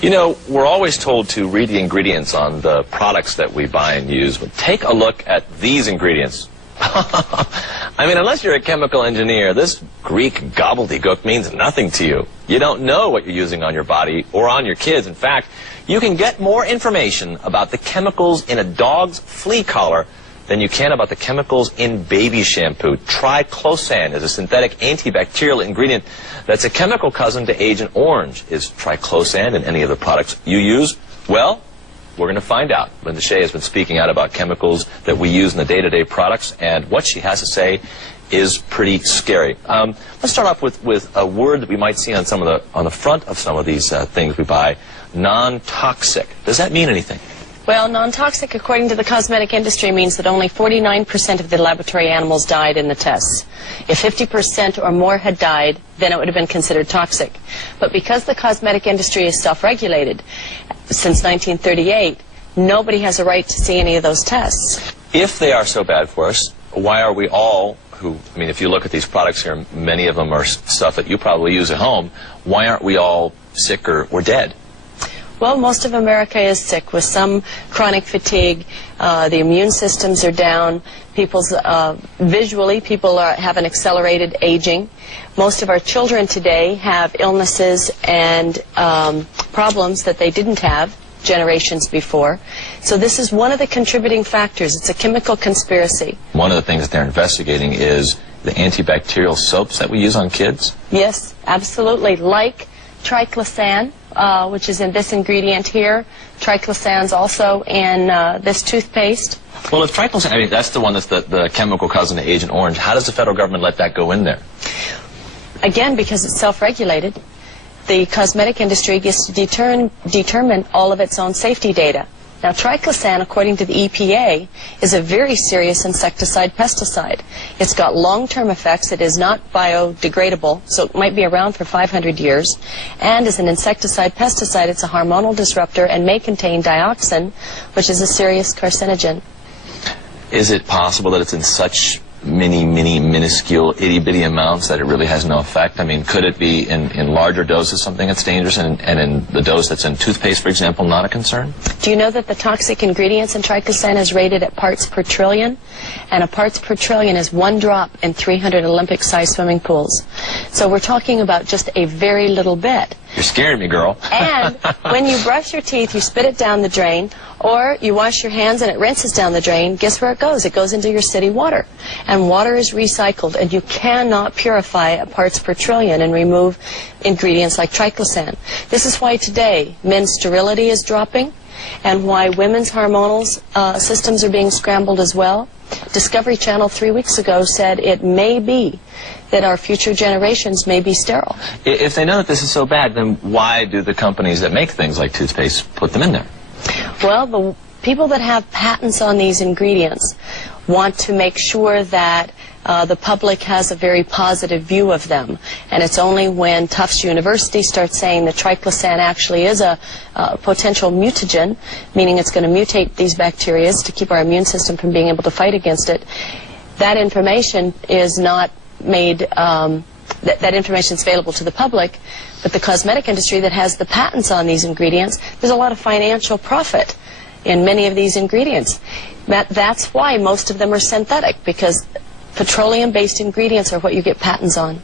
You know, we're always told to read the ingredients on the products that we buy and use, but take a look at these ingredients. I mean, unless you're a chemical engineer, this Greek gobbledygook means nothing to you. You don't know what you're using on your body or on your kids. In fact, you can get more information about the chemicals in a dog's flea collar than you can about the chemicals in baby shampoo. Triclosan is a synthetic antibacterial ingredient that's a chemical cousin to Agent Orange. Is triclosan in any of the products you use? Well, we're going to find out. Linda Shea has been speaking out about chemicals that we use in the day-to-day products, and what she has to say is pretty scary. Let's start off with a word that we might see on the front of some of these things we buy: non-toxic. Does that mean anything? Well, non-toxic, according to the cosmetic industry, means that only 49% of the laboratory animals died in the tests. If 50% or more had died, then it would have been considered toxic. But because the cosmetic industry is self-regulated since 1938, nobody has a right to see any of those tests. If they are so bad for us, why are we all I mean, if you look at these products here, many of them are stuff that you probably use at home, why aren't we all sick or dead? Well, most of America is sick with some chronic fatigue. The immune systems are down. Visually, people have an accelerated aging. Most of our children today have illnesses and problems that they didn't have generations before. So this is one of the contributing factors. It's a chemical conspiracy. One of the things that they're investigating is the antibacterial soaps that we use on kids? Yes, absolutely. Like triclosan, which is in this ingredient here. Triclosan's also in this toothpaste. Well, if triclosan, I mean, that's the one that's the chemical cousin to Agent Orange, how does the federal government let that go in there? Again, because it's self-regulated. The cosmetic industry gets to determine all of its own safety data. Now, triclosan, according to the EPA, is a very serious insecticide-pesticide. It's got long-term effects. It is not biodegradable, so it might be around for 500 years. And as an insecticide-pesticide, it's a hormonal disruptor and may contain dioxin, which is a serious carcinogen. Is it possible that it's in such minuscule, itty-bitty amounts that it really has no effect? I mean, could it be in larger doses something that's dangerous, and in the dose that's in toothpaste, for example, not a concern? Do you know that the toxic ingredients in triclosan is rated at parts per trillion? And a parts per trillion is 1 drop in 300 Olympic-sized swimming pools. So we're talking about just a very little bit. You're scaring me, girl. And when you brush your teeth, you spit it down the drain, or you wash your hands and it rinses down the drain. Guess where it goes? It goes into your city water. And water is recycled, and you cannot purify at parts per trillion and remove ingredients like triclosan. This is why today men's sterility is dropping, and why women's hormonal systems are being scrambled as well. Discovery Channel 3 weeks ago said it may be that our future generations may be sterile. If they know that this is so bad, then why do the companies that make things like toothpaste put them in there? Well, the people that have patents on these ingredients want to make sure that the public has a very positive view of them. And it's only when Tufts University starts saying that triclosan actually is a potential mutagen, meaning it's going to mutate these bacteria to keep our immune system from being able to fight against it, that information is not made, that information is available to the public. But the cosmetic industry that has the patents on these ingredients, there's a lot of financial profit in many of these ingredients. That's why most of them are synthetic, because petroleum-based ingredients are what you get patents on.